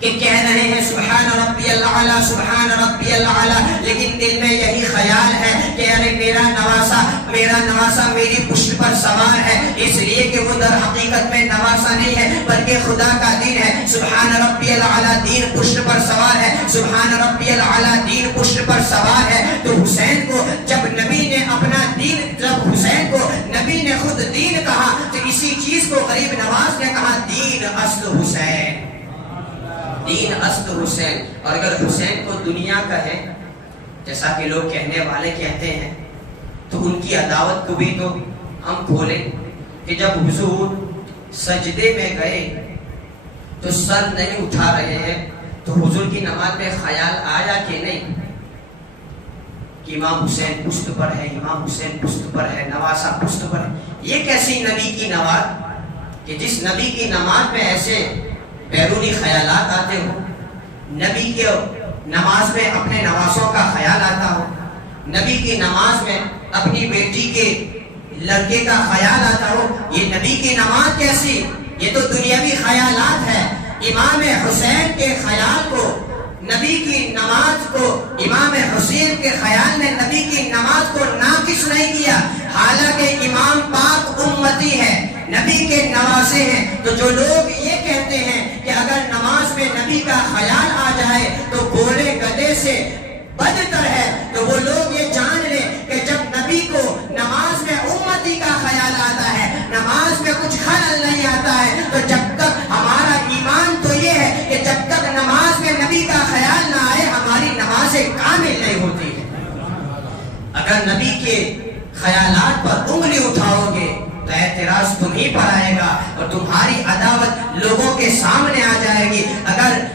کہ کہہ رہے ہیں سبحان ربی الاعلیٰ سبحان ربی الاعلیٰ، لیکن دل میں یہی خیال ہے کہ ارے میرا نواسا میری پشت پر سوار ہے، اس لیے کہ وہ در حقیقت میں نواسا نہیں ہے بلکہ خدا کا دین ہے. سبحان ربی الاعلیٰ، دین پشت پر سوار ہے. سبحان ربی الاعلیٰ، دین پشت پر سوار ہے. تو حسین کو جب نبی نے اپنا دین، جب حسین کو نبی نے خود دین کہا، تو اسی چیز کو غریب نواز نے کہا دین اصل حسین، دین اصل حسین. اور اگر حسین کو دنیا کا ہے جیسا کہ لوگ کہنے والے کہتے ہیں، تو ان کی عداوت کو بھی تو ہم کھولیں کہ جب حضور سجدے میں گئے تو سر نہیں اٹھا رہے ہیں، تو حضور کی نماز میں خیال آیا کہ نہیں کہ امام حسین پشت پر ہے، امام حسین پشت پر ہے، نواسا پشت پر ہے. یہ کیسی نبی کی نماز کہ جس نبی کی نماز میں ایسے بیرونی خیالات آتے ہو، نبی کے نماز میں اپنے نواسوں کا خیال آتا ہو، نبی کی نماز میں اپنی بیٹی کے لڑکے کا خیال آتا ہو. یہ نبی کی نماز کیسی؟ یہ تو دنیاوی خیالات ہے. امام حسین کے خیال کو، نبی کی نماز کو، امام حسین کے خیال نے نبی کی نماز کو ناقص نہیں کیا. حالانکہ امام پاک امتی ہے، نبی کے نواسے ہیں. تو جو لوگ یہ کہتے ہیں کہ اگر نماز میں نبی کا خیال آ جائے تو گھوڑے گدھے سے بدتر ہے، تو وہ لوگ یہ جان لیں کہ جب نبی کو نماز میں امتی کا خیال آتا ہے، نماز میں کچھ خلل نہیں آتا ہے، تو جب تک ہمارا ایمان تو یہ ہے کہ جب تک نماز میں نبی کا خیال نہ آئے ہماری نمازیں کامل نہیں ہوتی ہے. اگر نبی کے خیالات پر انگلی اٹھاؤ گے تو اعتراض تمہیں پر آئے گا اور تمہاری عداوت لوگوں کے سامنے آ جائے گی. اگر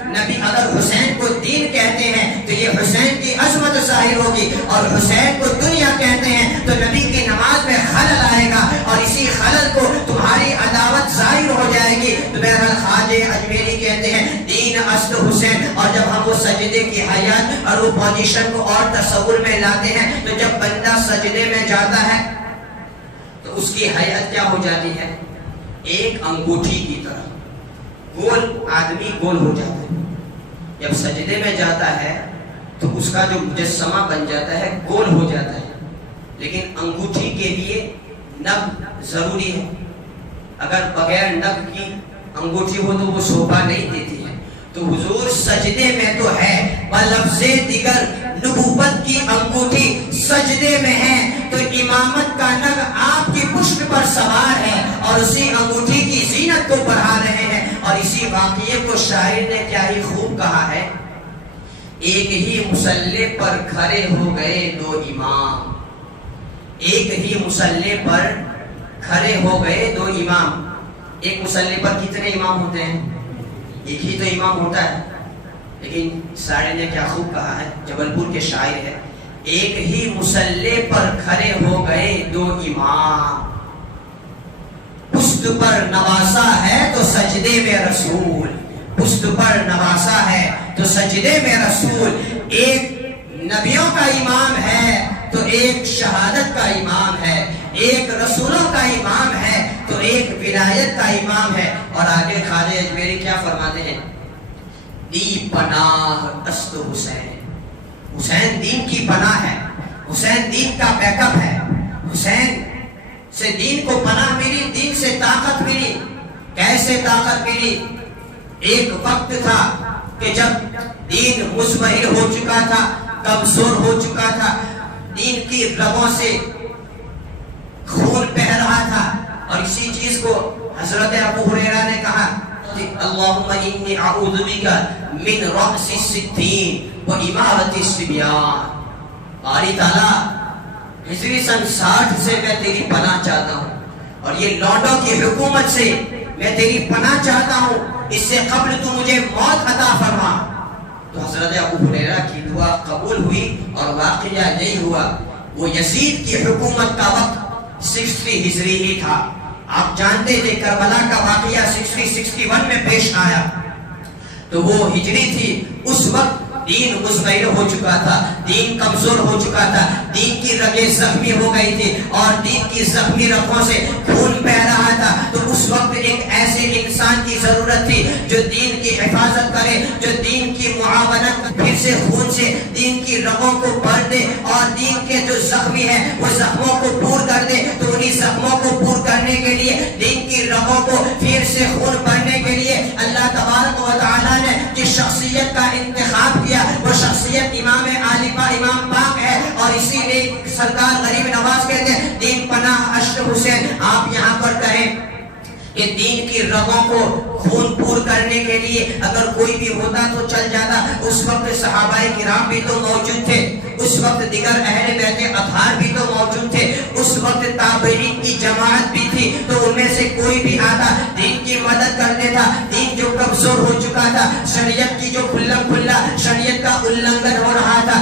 حسین کو دین کہتے ہیں تو یہ حسین کی عظمت ظاہر ہوگی، اور حسین کو دنیا کہتے ہیں تو نبی کی نماز میں خلل آئے گا، اور اسی خلل کو تمہاری عداوت ظاہر ہو جائے گی. تو بہرحال خواجہ اجمیری کہتے ہیں دین اصل حسین. اور جب ہم وہ سجدے کی حیات اور وہ پوزیشن کو اور تصور میں لاتے ہیں، تو جب بندہ سجدے میں جاتا ہے تو اس کی حیات کیا ہو جاتی ہے؟ ایک انگوٹھی کی طرح گول، آدمی گول ہو جاتا ہے. جب سجدے میں جاتا ہے تو اس کا جو مجسمہ بن جاتا ہے گول ہو جاتا ہے. لیکن انگوٹھی کے لیے نب ضروری ہے. اگر بغیر نب کی انگوٹھی ہو تو وہ شوبھا نہیں دیتی ہے. تو حضور سجدے میں تو ہے، بلفظ دیگر نبوت کی انگوٹھی سجدے میں ہے، تو امامت کا نگ آپ کی پشت پر سوار ہے اور اسی انگوٹھی کی زینت کو بڑھا رہے ہیں. اور اسی واقعے کو شاعر نے کیا ہی خوب کہا ہے، ایک ہی مصلی پر کھڑے ہو گئے دو امام. ایک ہی مصلی پر کھڑے ہو گئے دو امام. ایک مصلی پر کتنے امام ہوتے ہیں؟ ایک ہی تو امام ہوتا ہے. لیکن شاعر نے کیا خوب کہا ہے، جبل پور کے شاعر ہے، ایک ہی مصلی پر کھڑے ہو گئے دو امام، پشت پر نواسا ہے تو سجدے میں رسول، پشت پر نواسا ہے تو سجدے میں رسول. ایک نبیوں کا امام ہے تو ایک شہادت کا امام ہے، ایک رسولوں کا امام ہے تو ایک ولایت کا امام ہے. اور آگے خواجہ اجمیری کیا فرماتے ہیں، دی پناہ است حسین. حسین دین کی پناہ ہے، حسین دین کا بیک اپ ہے. حسین سے دین کو پناہ ملی، دین سے طاقت ملی. کیسے طاقت ملی؟ ایک وقت تھا کہ جب دین مزمحل ہو چکا تھا، کمزور ہو چکا تھا، دین کی رگوں سے خون بہ رہا تھا، اور اسی چیز کو حضرت ابو ہریرہ نے کہا اللہم انی اعوذ بک من رأس الستین و امارت الصبیان، باری تعالیٰ ہجری سن 60 سے میں تیری پناہ چاہتا ہوں، اور یہ لوٹوں کی حکومت سے میں تیری پناہ چاہتا ہوں، اس سے قبل تو مجھے موت عطا فرما۔ تو حضرت ابو ہریرہ کی دعا قبول ہوئی، اور واقعہ نہیں ہوا، وہ یزید کی حکومت کا وقت 60 ہجری ہی تھا۔ آپ جانتے تھے کربلا کا واقعہ 61 میں پیش آیا، تو وہ ہجری تھی، اس وقت دین مزمیر ہو چکا تھا، دین کمزور ہو چکا تھا، دین کی رگیں زخمی ہو گئی تھی، اور دین کی زخمی رگوں سے خون بہ رہا تھا۔ تو اس وقت ایک ایسے انسان کی ضرورت تھی جو دین کی حفاظت کرے، جو دین کی معاونت پھر سے خون سے دین کی رگوں کو بھر دے، اور دین کے جو زخمی ہیں وہ زخموں کو پور کر دے۔ تو انہی زخموں کو پور کرنے کے لیے، دین کی رگوں کو پھر سے خون بھرنے کے لیے اللہ تبارک و تعالیٰ نے جس شخصیت کا انتخاب کیا وہ شخصیت امام علی امام پاک ہے، اور اسی لیے سرکار غریب نواز کہتے ہیں دین پناہ اشرف حسین۔ آپ یہاں پر کہیں کہ دین کی رگوں کو خون پور کرنے کے لیے اگر کوئی بھی ہوتا تو چل جاتا۔ اس وقت صحابہ کرام بھی تو موجود تھے، اس وقت دیگر اہل بیت اطہار بھی تو موجود تھے، اس وقت تابعین کی جماعت بھی تھی، تو ان میں سے کوئی بھی آتا دین کی مدد کر دیتا۔ دین جو کمزور ہو چکا تھا، شریعت کی جو کھلا کھلا شریعت کا النگن ہو رہا تھا،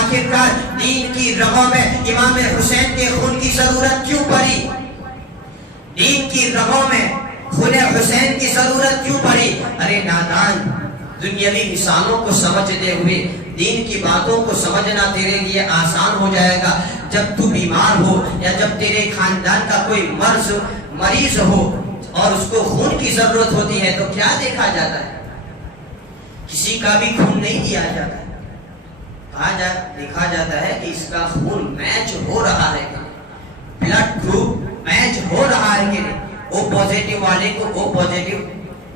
آخرکار دین کی رگوں میں امام حسین کے خون کی ضرورت کیوں پڑی؟ دین کی رگوں میں خون حسین کی ضرورت کیوں پڑی؟ ارے نادان، دنیاوی مثالوں کو سمجھتے ہوئے دین کی باتوں کو سمجھنا تیرے لیے آسان ہو جائے گا۔ جب تو بیمار ہو یا جب تیرے خاندان کا کوئی مریض ہو اور اس کو خون کی ضرورت ہوتی ہے تو کیا دیکھا جاتا ہے؟ کسی کا بھی خون نہیں دیا جاتا ہے، دیکھا جاتا ہے کہ اس کا خون میچ ہو رہا ہے، بلڈ گروپ میچ ہو رہا ہے کہ نہیں، او پوزیٹیو والے کو او پوزیٹیو،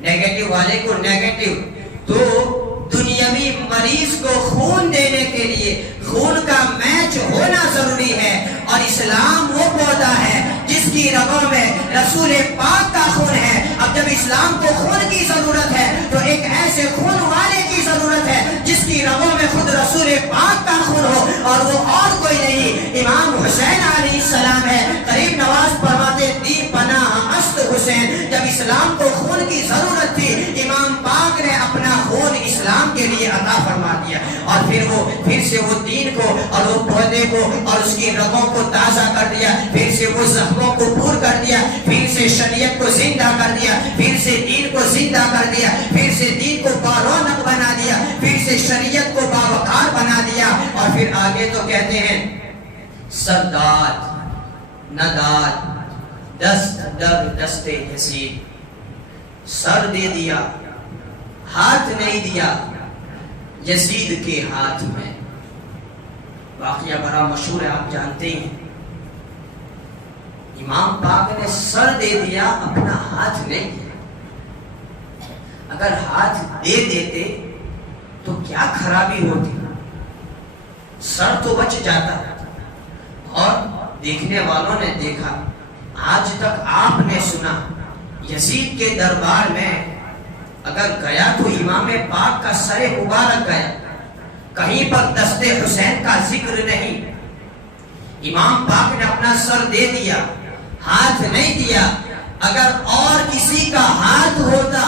نیگیٹیو والے کو نیگیٹیو۔ تو دنیاوی مریض کو خون دینے کے لیے خون کا میچ ہونا ضروری ہے، اور اسلام وہ پودا ہے جس کی رگوں میں رسول پاک کا خون ہے۔ اب جب اسلام کو خون کی ضرورت ہے تو ایک ایسے خون والے کی ضرورت ہے جس کی رگوں میں خود رسول پاک کا خون ہو، اور وہ اور کوئی نہیں، امام حسین علیہ السلام ہے۔ غریب نواز فرماتے دی پناہ است حسین، جب اسلام کو خون کی ضرورت تھی امام پاک نے اپنا خون اسلام کے لیے عطا فرما دیا، اور پھر سے وہ دین کو اور وہ پودے کو اور اس کی رگوں کو تازہ کر دیا، پھر سے وہ زخموں کو پور کر دیا، پھر سے شریعت کو زندہ کر دیا، پھر سے دین کو زندہ کر دیا، پھر سے دین کو بارونق بنا دیا، پھر سے شریعت کو باوقار بنا دیا۔ اور پھر آگے تو کہتے ہیں سرداد نداد دست در دست حسین، سر دے دیا ہاتھ نہیں دیا یزید کے ہاتھ میں۔ واقعہ بڑا مشہور ہے، آپ جانتے ہیں، امام پاک نے سر دے دیا، اپنا ہاتھ نہیں دیا۔ اگر ہاتھ دے دیتے تو کیا خرابی ہوتی؟ سر تو بچ جاتا، اور دیکھنے والوں نے دیکھا، آج تک آپ نے سنا یزید کے دربار میں اگر گیا تو امام پاک کا سر مبارک گیا، کہیں پر دست حسین کا ذکر نہیں۔ امام پاک نے اپنا سر دے دیا، ہاتھ نہیں دیا۔ اگر اور کسی کا ہاتھ ہوتا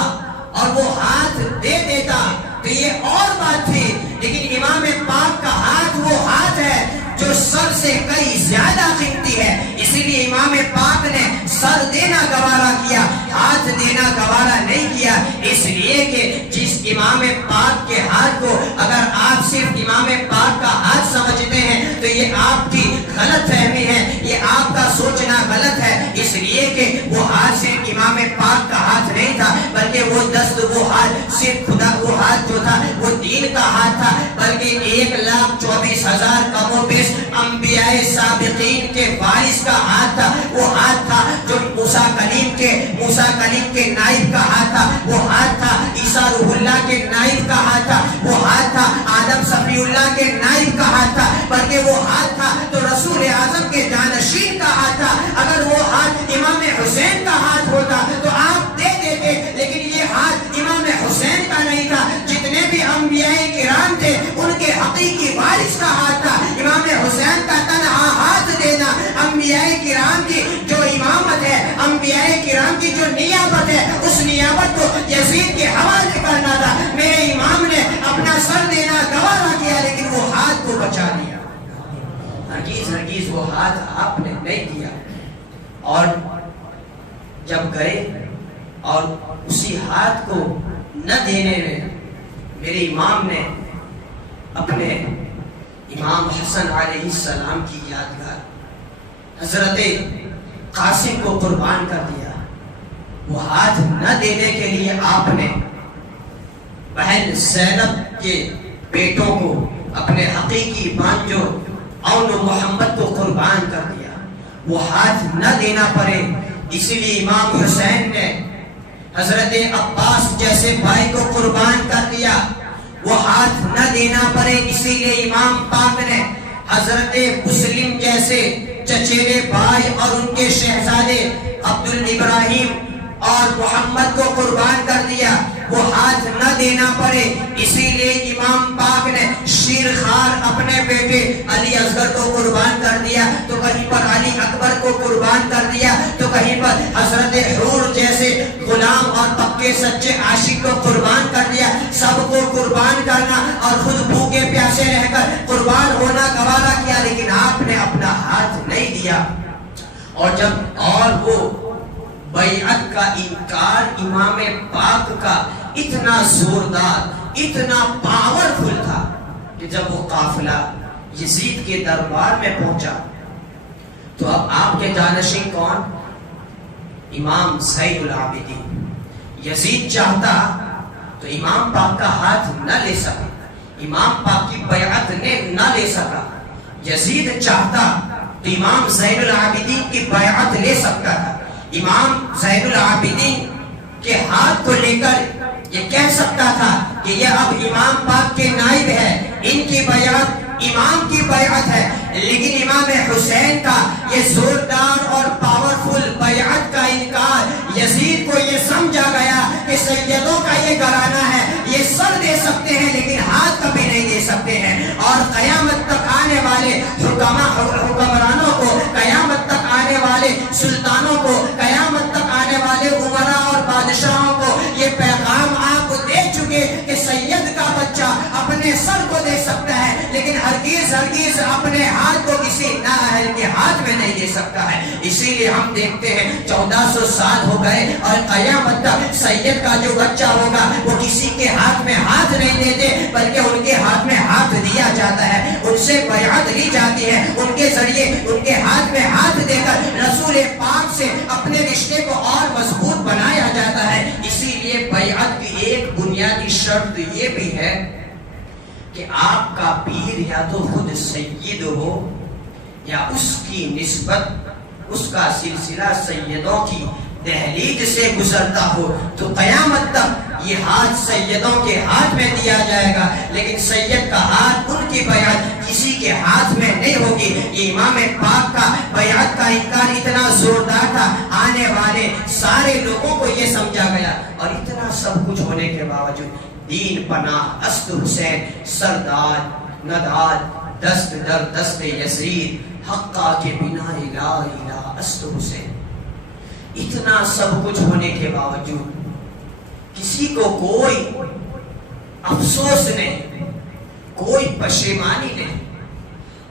اور وہ ہاتھ دے دیتا تو یہ اور بات تھی، لیکن امام پاک کا ہاتھ وہ ہاتھ ہے جو سر سے کئی زیادہ قیمتی ہے، اسی لیے امام پاک نے سر دینا گوارا کیا، ہاتھ دینا گوارا نہیں کیا، اس لیے کہ جس امام پاک کے ہاتھ کو اگر آپ صرف امام پاک کا ہاتھ سمجھتے ہیں تو یہ آپ کی غلط فہمی ہے، یہ آپ کا سوچنا غلط ہے، اس لیے کہ وہ ہاتھ صرف امام پاک کا ہاتھ نہیں تھا، بلکہ وہ دست، وہ ہاتھ صرف خدا، وہ ہاتھ جو تھا وہ دین کا ہاتھ تھا، بلکہ 1,24,000 کم و بیش انبیاء سابقین کے وارث کا ہاتھ تھا، وہ ہاتھ تھا جو موسیٰ کلیم کے نائب کا ہاتھ تھا، وہ ہاتھ تھا عیسیٰ روح اللہ کے نائب کا ہاتھ تھا، وہ ہاتھ تھا آدم صفی اللہ کے نائب کا ہاتھ حارث کا ہاتھ تھا، امام حسین کا تنہا ہاتھ دینا انبیاء کرام کی جو امامت ہے، انبیاء کرام کی جو نیابت ہے، اس نیابت کو یزید کے حوالے کرنا تھا۔ میرے امام نے اپنا سر دینا گوارا کیا لیکن وہ ہاتھ کو بچا لیا۔ ہرگز وہ ہاتھ آپ نے نہیں دیا، اور جب گئے اور اسی ہاتھ کو نہ دینے میں میرے امام نے اپنے امام حسن علیہ السلام کی یادگار حضرت قاسم کو قربان کر دیا۔ وہ ہاتھ نہ دینے کے لیے آپ نے بہن زینب کے بیٹوں کو، اپنے حقیقی بانجو اون محمد کو قربان کر دیا۔ وہ ہاتھ نہ دینا پڑے اسی لیے امام حسین نے حضرت عباس جیسے بھائی کو قربان کر دیا۔ وہ ہاتھ نہ دینا پڑے اسی لیے امام پاک نے حضرت مسلم جیسے چچیرے بھائی اور ان کے شہزادے عبدالابراہیم اور محمد کو قربان کر دیا۔ وہ ہاتھ نہ دینا پڑے اسی لیے امام پاک نے شیر خوار اپنے بیٹے علی اصغر کو قربان کر دیا، تو کہیں پر علی اکبر کو قربان کر دیا، تو کہیں پر حضرت حور جیسے غلام اور پکے سچے عاشق کو قربان کر دیا۔ سب کو قربان کرنا اور خود بھوکے پیاسے رہ کر قربان ہونا گوارا کیا، لیکن آپ نے اپنا ہاتھ نہیں دیا۔ اور وہ بیعت کا انکار امام پاک کا اتنا زوردار، اتنا پاورفل تھا کہ جب وہ قافلہ یزید کے دربار میں پہنچا تو اب آپ کے جانشین کون؟ امام زین العابدین۔ یزید چاہتا تو امام پاک کا ہاتھ نہ لے سکا، امام پاک کی بیعت نے نہ لے سکا۔ یزید چاہتا تو امام زین العابدین کی بیعت لے سکتا تھا۔ امام زین العابدین کے ہاتھ کو لے کر یہ کہہ سکتا تھا کہ یہ اب امام پاک کے نائب ہے، ان کی بیعت امام کی بیعت ہے، لیکن امام حسین کا یہ زوردار اور پاورفل بیعت کا انکار یزید کو یہ سمجھا گیا کہ سیدوں کا یہ گھرانہ ہے، یہ سر دے سکتے ہیں لیکن ہاتھ کبھی نہیں دے سکتے ہیں، اور قیامت تک آنے والے حکمرانوں کو، قیامت تک آنے والے سلطانوں کو، قیامت تک آنے والے عمراء اور بادشاہوں کو یہ پیغام آپ دے چکے کہ سید کا بچہ اپنے سر کو دے سکتا ہے لیکن ہرگز اپنے ہاتھ کو کسی نااہل کے ہاتھ میں نہیں دے سکتا ہے۔ اسی لیے ہم دیکھتے ہیں 1400 سال ہو گئے اور قیامت تک سید کا جو بچہ ہوگا وہ کسی کے ہاتھ میں ہاتھ نہیں دیتے بلکہ ان کے ہاتھ میں ہاتھ دیا جاتا ہے، ان سے بیعت لی جاتی ہے، ان کے ذریعے ان کے ہاتھ میں ہاتھ دے کر رسول پاک سے اپنے رشتے کو اور مضبوط بنایا جاتا ہے۔ اسی لیے بیعت کی ایک بنیادی شرط یہ بھی ہے کہ آپ کا پیر یا تو خود سید ہو یا اس کی نسبت، اس کا سلسلہ سیدوں کی دہلیز سے گزرتا ہو، تو قیامت تک یہ ہاتھ سیدوں کے ہاتھ میں دیا جائے گا، لیکن سید کا ہاتھ، ان کی بیعت کسی کے ہاتھ میں نہیں ہوگی۔ یہ امام پاک کا بیعت کا انکار اتنا زوردار تھا، آنے والے سارے لوگوں کو یہ سمجھا گیا، اور اتنا سب کچھ ہونے کے باوجود دین پناہ است حسین سرداد نداد دست در دست یزید حقا کے بنا لا الہ است حسین۔ اتنا سب کچھ ہونے کے باوجود کسی کو کوئی افسوس نہیں، کوئی پشیمانی نہیں۔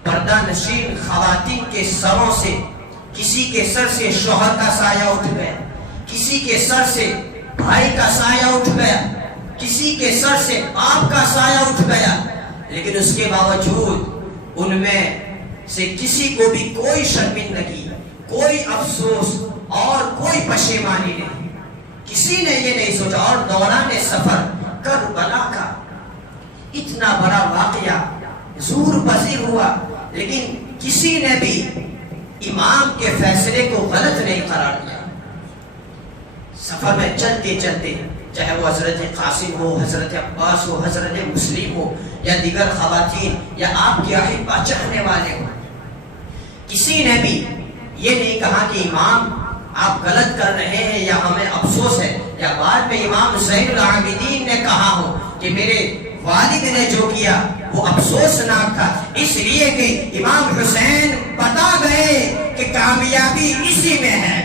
پردہ نشین خواتین کے سروں سے کسی کے سر سے شوہر کا سایہ اٹھ گیا، کسی کے سر سے بھائی کا سایہ اٹھ گیا، کسی کے سر سے آپ کا سایہ اٹھ گیا، لیکن اس کے باوجود ان میں سے کسی کو بھی کوئی شرمندگی، کوئی افسوس اور کوئی پشیمانی نہیں۔ کسی نے یہ نہیں سوچا، اور دوران سفر کربلا کا اتنا بڑا واقعہ زور پذیر ہوا، لیکن کسی نے بھی امام کے فیصلے کو غلط نہیں قرار دیا۔ سفر میں چلتے چلتے چاہے وہ حضرت قاسم ہو، حضرت عباس ہو، حضرت مسلم ہو، یا دیگر خواتین یا آپ کے احبہ چاہنے والے ہو، کسی نے بھی یہ نہیں کہا کہ امام آپ غلط کر رہے ہیں یا ہمیں افسوس ہے، یا بعد میں امام زین العابدین نے کہا ہو کہ میرے والد نے جو کیا وہ افسوسناک تھا، اس لیے کہ امام حسین بتا گئے کہ کامیابی اسی میں ہے۔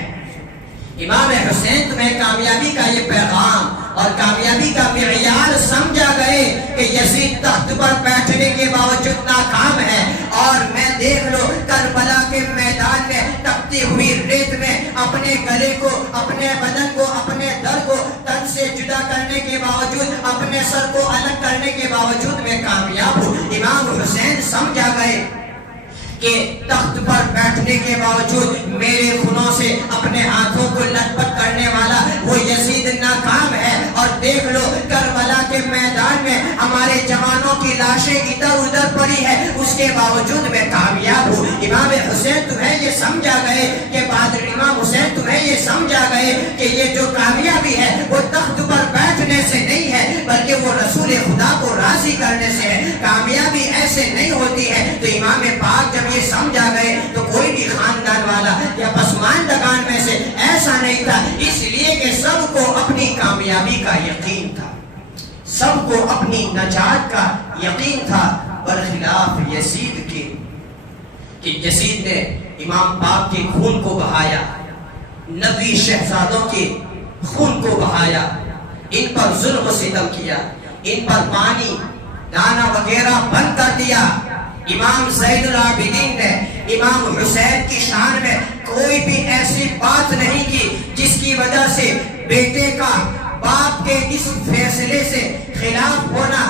امام حسین تمہیں کامیابی کا یہ پیغام اور کامیابی کا معیار سمجھا گئے کہ یزید تخت پر بیٹھنے کے باوجود ناکام ہے، اور میں دیکھ لو کربلا کے میدان میں تپتی ہوئی ریت میں اپنے گلے کو، اپنے بدن کو، اپنے در کو تن سے جدا کرنے کے باوجود، اپنے سر کو الگ کرنے کے باوجود میں کامیاب ہوں۔ امام حسین سمجھا گئے کہ تخت پر بیٹھنے کے باوجود میرے خونوں سے اپنے ہاتھوں کو لٹ پٹ کرنے والا وہ یزید ناکام ہے، اور دیکھ لو کربلا کے میدان میں ہمارے جوانوں کی لاشیں ادھر ادھر پڑی ہے، اس کے باوجود میں کامیاب ہوں۔ امام حسین تمہیں یہ سمجھا گئے کہ امام حسین تمہیں یہ سمجھا گئے کہ یہ جو کامیابی ہے وہ تخت پر بیٹھنے سے نہیں ہے، بلکہ وہ رسول خدا کو راضی کرنے سے ہے۔ کامیابی ایسے نہیں ہوتی ہے۔ تو امام پاک جب یہ سمجھا گئے تو کوئی بھی خاندان والا یا پسماندگان میں سے ایسا نہیں تھا، اس لیے کہ سب کو اپنی کامیابی کا یقین تھا، سب کو اپنی نجات کا یقین تھا، برخلاف یزید کے کہ یزید نے امام پاک کے خون کو بہایا، نبی شہزادوں کے خون کو بہایا، ان پر ظلم و ستم کیا، ان پر پانی دانا وغیرہ بند کر دیا۔ امام زین العابدین نے امام حسین کی شان میں کوئی بھی ایسی بات نہیں کی جس کی وجہ سے بیٹے کا باپ کے اس فیصلے سے خلاف ہونا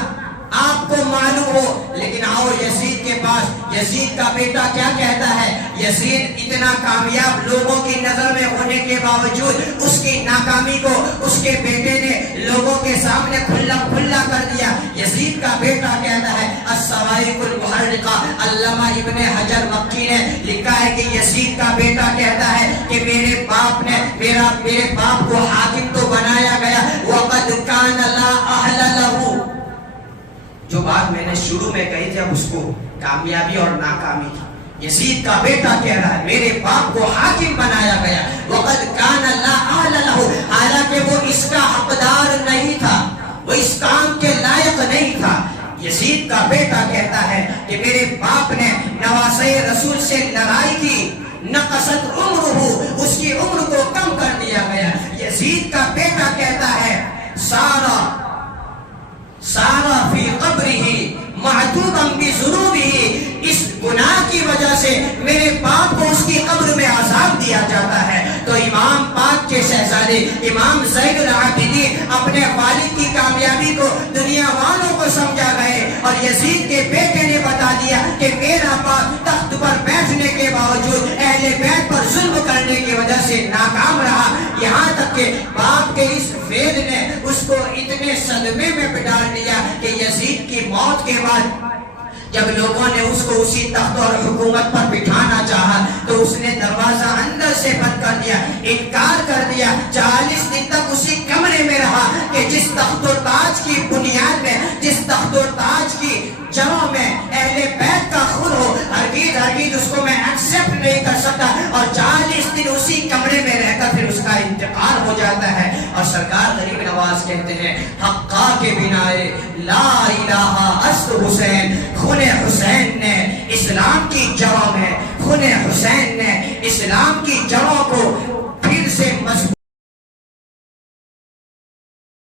آپ کو معلوم ہو۔ لیکن آؤ یزید کے پاس، یزید کا بیٹا کیا کہتا ہے؟ یزید اتنا کامیاب لوگوں کی نظر میں ہونے کے باوجود اس کی ناکامی کو اس کے بیٹے نے لوگوں کے سامنے کھلا کھلا کر دیا۔ یزید کا بیٹا کہتا ہے، الصواعق المحرقہ، علامہ ابن حجر مکی نے لکھا ہے کہ یزید کا بیٹا کہتا ہے کہ میرے باپ نے میرے باپ کو حاکم تو بنایا گیا، وقد کان لا اہل لہ، جو بات میں نے شروع میں کہی تھی اب اس کو کامیابی اور ناکامی تھی۔ یزید کا بیٹا کہہ رہا ہے میرے باپ کو حاکم بنایا گیا، وقد کان لا اہل لہ، حالانکہ وہ اس کا حقدار نہیں تھا، وہ اس کام کے لائق نہیں تھا۔ یزید کا بیٹا کہتا ہے کہ میرے باپ نے نواسے رسول سے لڑائی کی، نقصت عمرہ، اس کی عمر کو کم کر دیا گیا۔ یزید کا بیٹا کہتا ہے سارا فی قبرہ معدوبا بذنوبہ، اس گناہ کی وجہ سے میرے باپ کو اس کی قبر میں عذاب دیا جاتا ہے۔ تو امام پاک کے شہزادے امام زین العابدین اپنے والد کی کامیابی کو دنیا والوں کو سمجھا گئے، اور یزید کے بیٹے نے بتا دیا کہ میرا باپ تخت پر بیٹھنے کے باوجود اہل بیت پر ظلم کرنے کی وجہ سے ناکام رہا، یہاں تک کہ باپ کے اس فعل نے اس کو اتنے صدمے میں ڈال دیا کہ یزید کی موت کے بعد جب لوگوں نے اس کو اسی تخت اور حکومت پر بٹھانا چاہا تو اس نے دروازہ اندر سے بند کر دیا، انکار کر دیا۔ 40 دن تک اسی کمرے میں رہا کہ جس تخت و تاج کی بنیاد میں، جس تخت و تاج کی جڑوں میں اہل بیت کا خون ہو، ہرگز اس کو میں ایکسپٹ نہیں کر سکتا، اور 40 دن اسی کمرے میں رہ کر پھر اس کا انتقال ہو جاتا ہے۔ اور سرکار غریب نواز کہتے ہیں حقا کے بنائے لا الہ است حسین، خون حسین نے اسلام کی جڑوں میں، خون حسین نے اسلام کی جڑوں کو